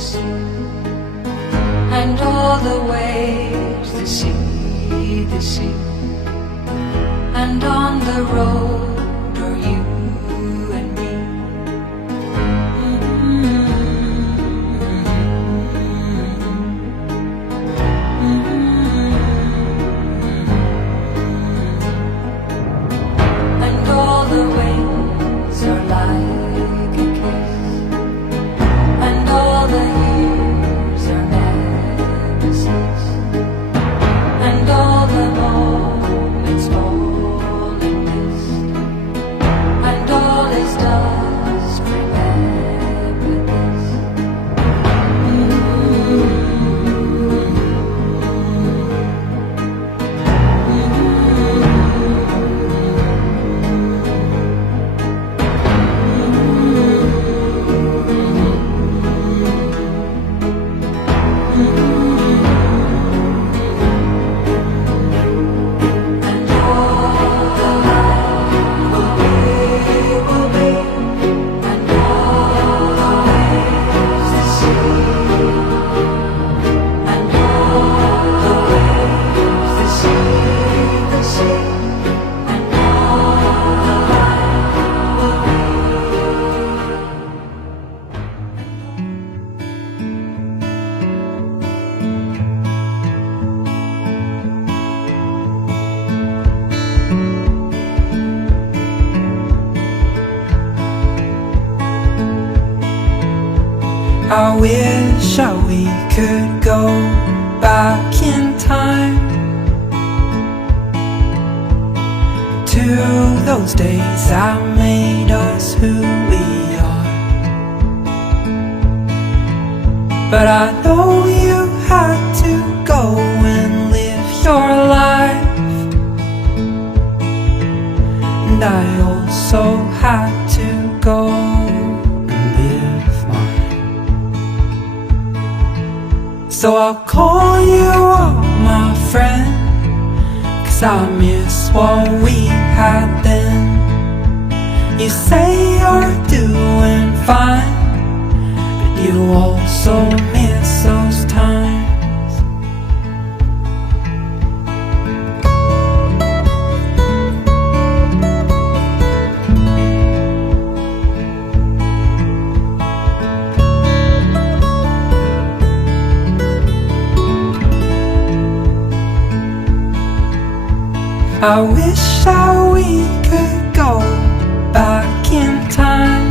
sea, and all the waves, the sea, the sea. And on the road are you and me. And all the wings are like a kiss, and all the years are never cease, and all the moments fall in mist, and all is dust. Remember this. I wish we could go back in time to those days that made us who we are. But I know you had to go and live your life, and I also had to go and live mine. So I'll call you up, my friend, 'cause I miss what we had then. You say you're doing fine, but you also miss those times. I wish that we could go back in time.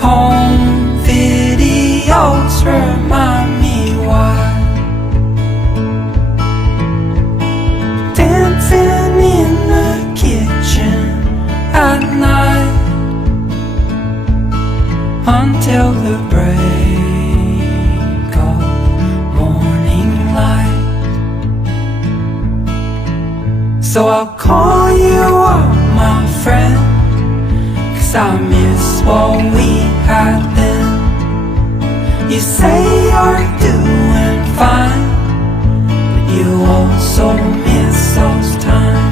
Home videos remind me why. Dancing in the kitchen at night until the break of morning light. So I'll call you up, my friend, 'cause I miss what we had then. You say you're doing fine, but you also miss those times.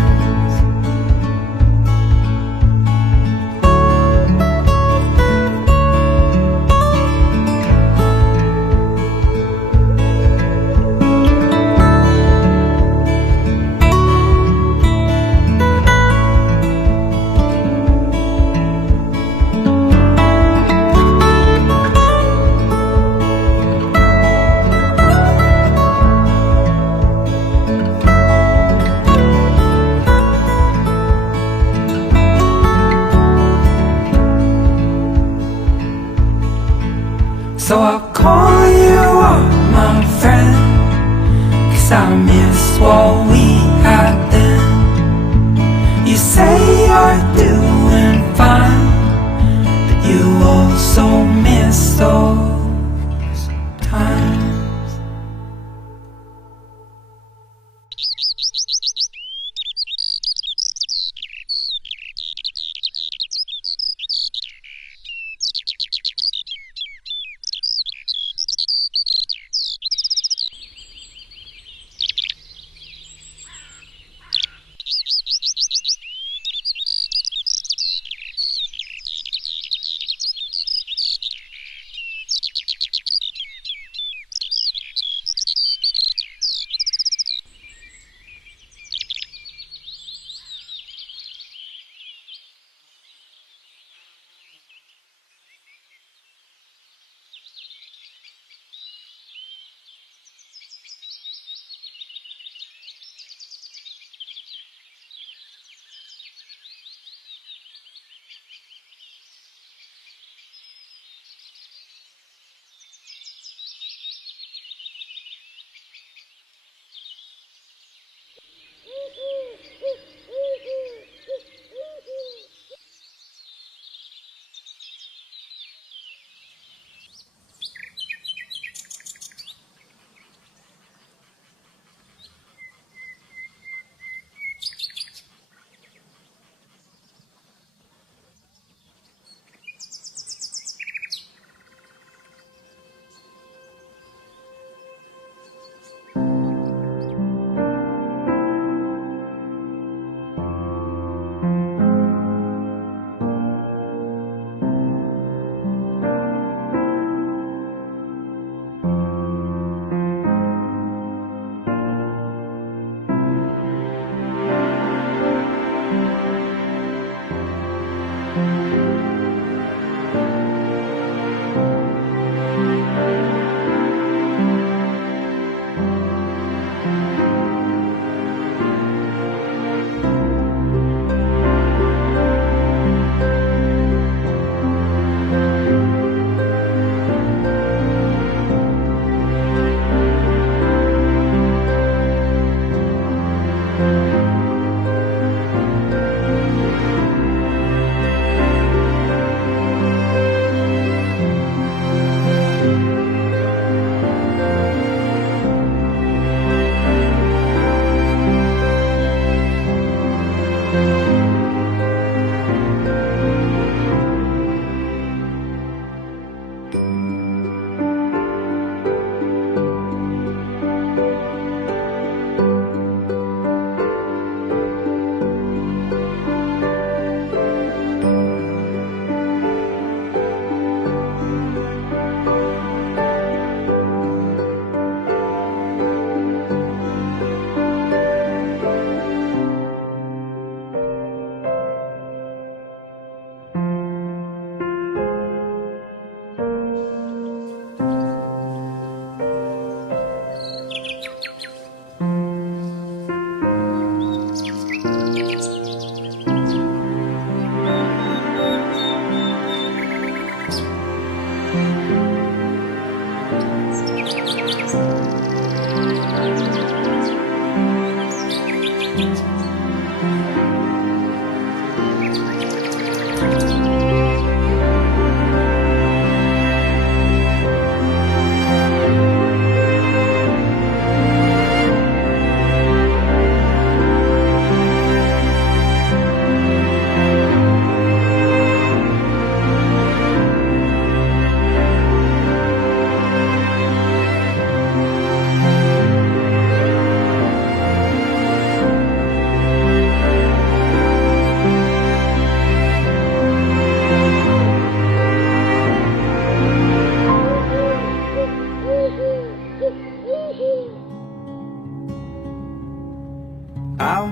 I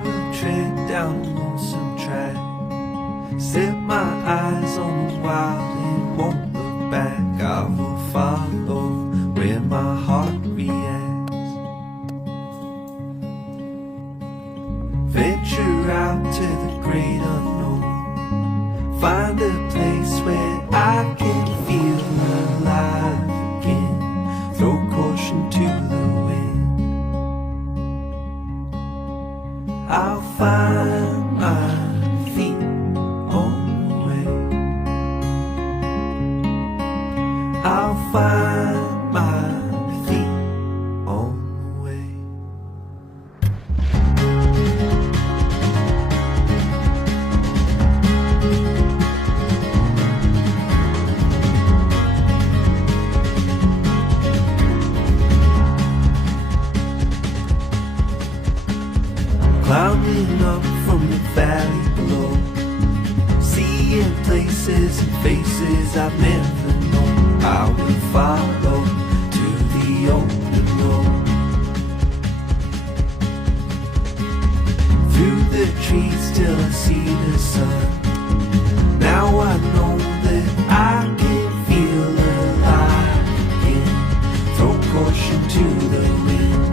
will tread down a lonesome track, set my eyes on the wild and won't look back. I will follow where my heart reacts. Venture out to the great unknown, find a place where I can feel alive again. Throw caution to the wind. I'll find my feet on the way. I'll find my feet on the way. Climbing up from the valley below, seeing places and faces I've never known. I will follow to the open road. Through the trees till I see the sun. Now I know that I can feel alive again. Throw caution to the wind.